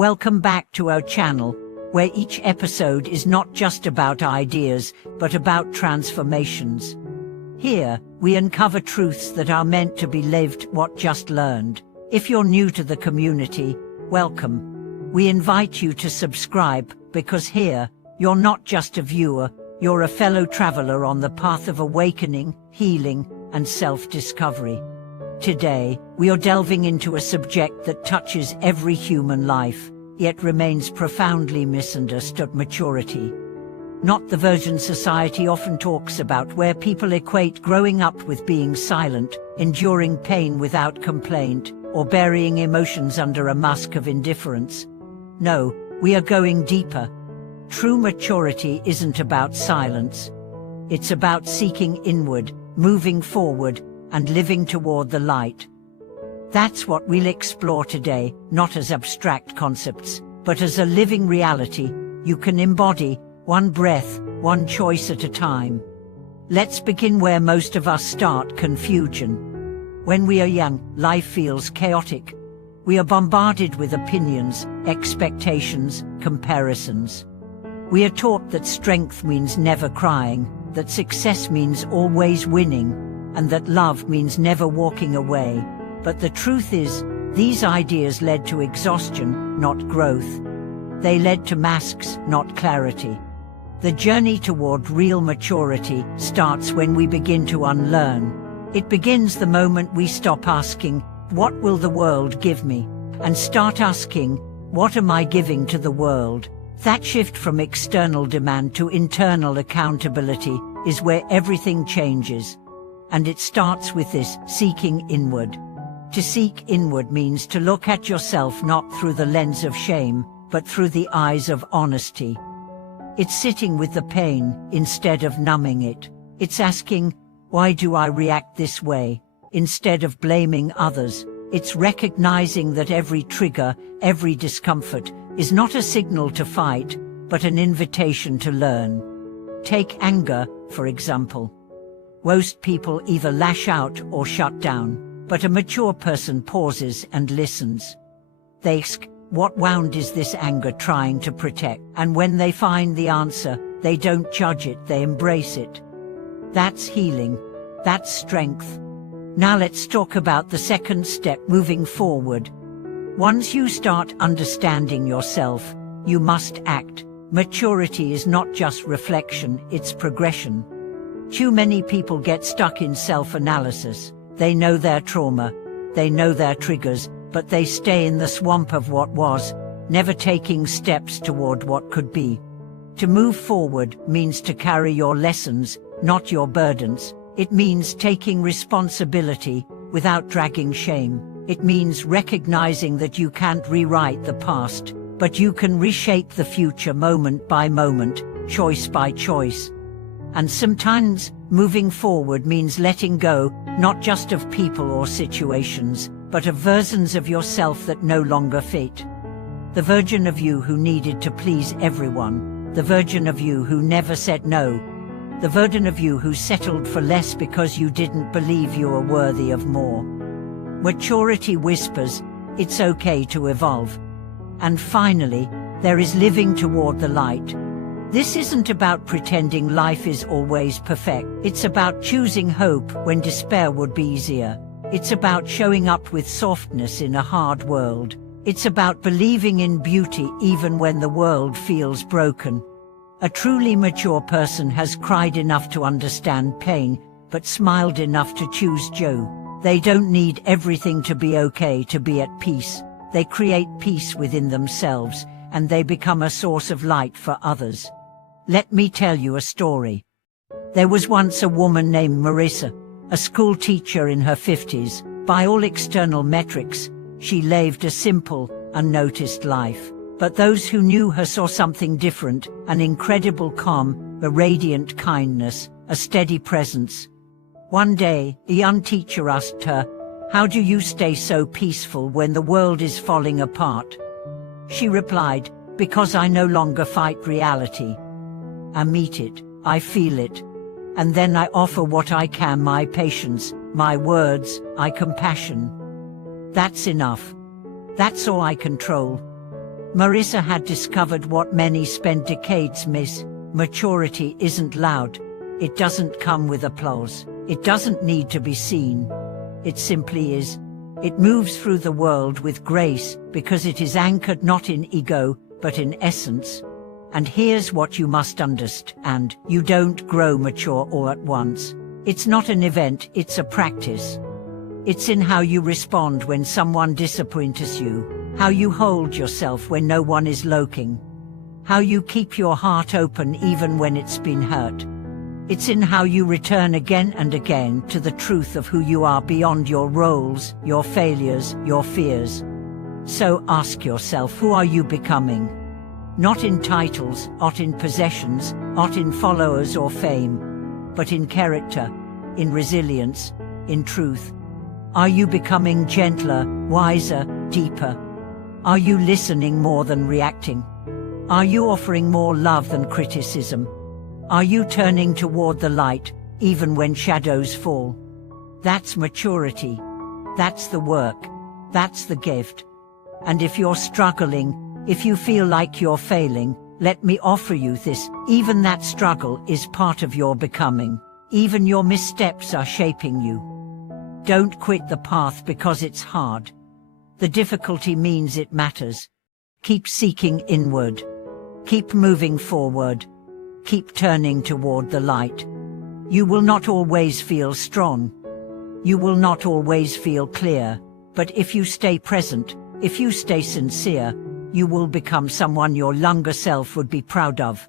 Welcome back to our channel, where each episode is not just about ideas, but about transformations. Here, we uncover truths that are meant to be lived, not just learned. If you're new to the community, welcome. We invite you to subscribe, because here, you're not just a viewer, you're a fellow traveler on the path of awakening, healing, and self-discovery. Today, we are delving into a subject that touches every human life, yet remains profoundly misunderstood: maturity. Not the version society often talks about, where people equate growing up with being silent, enduring pain without complaint, or burying emotions under a mask of indifference. No, we are going deeper. True maturity isn't about silence. It's about seeking inward, moving forward, and living toward the light. That's what we'll explore today, not as abstract concepts, but as a living reality you can embody, one breath, one choice at a time. Let's begin where most of us start: confusion. When we are young, life feels chaotic. We are bombarded with opinions, expectations, comparisons. We are taught that strength means never crying, that success means always winning, and that love means never walking away. But the truth is, these ideas led to exhaustion, not growth. They led to masks, not clarity. The journey toward real maturity starts when we begin to unlearn. It begins the moment we stop asking, "What will the world give me?" and start asking, "What am I giving to the world?" That shift from external demand to internal accountability is where everything changes. And it starts with this: seeking inward. To seek inward means to look at yourself not through the lens of shame, but through the eyes of honesty. It's sitting with the pain instead of numbing it. It's asking, "Why do I react this way?" instead of blaming others. It's recognizing that every trigger, every discomfort, is not a signal to fight, but an invitation to learn. Take anger, for example. Most people either lash out or shut down, but a mature person pauses and listens. They ask, "What wound is this anger trying to protect?" And when they find the answer, they don't judge it, they embrace it. That's healing. That's strength. Now let's talk about the second step: moving forward. Once you start understanding yourself, you must act. Maturity is not just reflection, it's progression. Too many people get stuck in self-analysis. They know their trauma, they know their triggers, but they stay in the swamp of what was, never taking steps toward what could be. To move forward means to carry your lessons, not your burdens. It means taking responsibility without dragging shame. It means recognizing that you can't rewrite the past, but you can reshape the future moment by moment, choice by choice. And sometimes, moving forward means letting go, not just of people or situations, but of versions of yourself that no longer fit. The version of you who needed to please everyone, the version of you who never said no, the version of you who settled for less because you didn't believe you were worthy of more. Maturity whispers, it's okay to evolve. And finally, there is living toward the light. This isn't about pretending life is always perfect. It's about choosing hope when despair would be easier. It's about showing up with softness in a hard world. It's about believing in beauty even when the world feels broken. A truly mature person has cried enough to understand pain, but smiled enough to choose joy. They don't need everything to be okay to be at peace. They create peace within themselves, and they become a source of light for others. Let me tell you a story. There was once a woman named Marissa, a school teacher in her 50s. By all external metrics, she lived a simple, unnoticed life. But those who knew her saw something different: an incredible calm, a radiant kindness, a steady presence. One day, a young teacher asked her, "How do you stay so peaceful when the world is falling apart?" She replied, "Because I no longer fight reality. I meet it, I feel it, and then I offer what I can: my patience, my words, my compassion. That's enough. That's all I control." Marissa had discovered what many spend decades miss. Maturity isn't loud. It doesn't come with applause. It doesn't need to be seen. It simply is. It moves through the world with grace because it is anchored not in ego, but in essence. And here's what you must understand. You don't grow mature all at once. It's not an event, it's a practice. It's in how you respond when someone disappoints you, how you hold yourself when no one is looking, how you keep your heart open even when it's been hurt. It's in how you return again and again to the truth of who you are beyond your roles, your failures, your fears. So ask yourself, who are you becoming? Not in titles, not in possessions, not in followers or fame, but in character, in resilience, in truth. Are you becoming gentler, wiser, deeper? Are you listening more than reacting? Are you offering more love than criticism? Are you turning toward the light, even when shadows fall? That's maturity. That's the work. That's the gift. And if you're struggling, if you feel like you're failing, let me offer you this. Even that struggle is part of your becoming. Even your missteps are shaping you. Don't quit the path because it's hard. The difficulty means it matters. Keep seeking inward. Keep moving forward. Keep turning toward the light. You will not always feel strong. You will not always feel clear. But if you stay present, if you stay sincere, you will become someone your younger self would be proud of.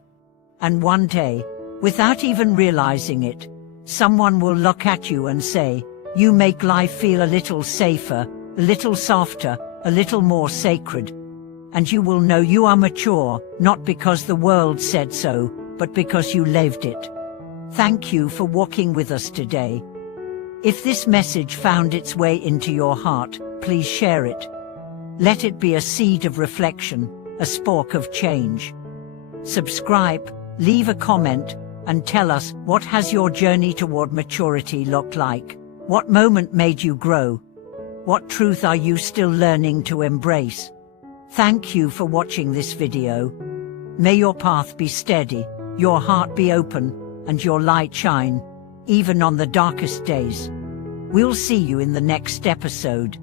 And one day, without even realizing it, someone will look at you and say, "You make life feel a little safer, a little softer, a little more sacred." And you will know you are mature, not because the world said so, but because you lived it. Thank you for walking with us today. If this message found its way into your heart, please share it. Let it be a seed of reflection, a spark of change. Subscribe, leave a comment, and tell us, what has your journey toward maturity looked like? What moment made you grow? What truth are you still learning to embrace? Thank you for watching this video. May your path be steady, your heart be open, and your light shine, even on the darkest days. We'll see you in the next episode.